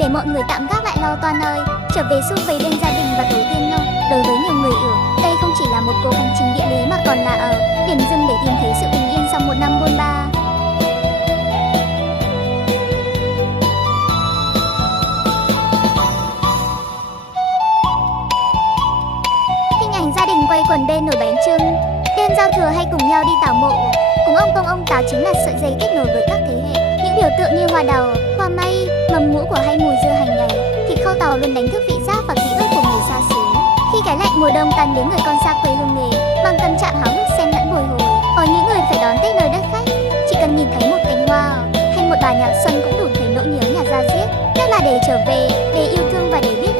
để mọi người tạm gác lại lo toan ơi, trở về sum vầy bên gia đình và tổ tiên nhau. Đối với nhiều người Yểu, đây không chỉ là một cuộc hành trình địa lý mà còn là điểm dừng để tìm thấy sự bình yên sau một năm bôn ba. Hình ảnh gia đình quây quần bên nồi bánh chưng, đêm giao thừa hay cùng nhau đi tảo mộ. Cúng ông Công ông Táo chính là sợi dây kết nối với các thế hệ. Những biểu tượng như hoa đào, hoa mây, mầm ngũ quả hay mùi dưa hành ngày, thịt kho tàu luôn đánh thức vị giác và ký ức của người xa xứ. Khi cái lạnh mùa đông tan biến người con xa quê hương nghề, bằng tâm trạng háo hức xen lẫn bồi hồi. Ở những người phải đón Tết nơi đất khách, chỉ cần nhìn thấy một cánh hoa hay một bài nhạc xuân cũng đủ thấy nỗi nhớ nhà ra diết. Nhất là để trở về, để yêu thương và để biết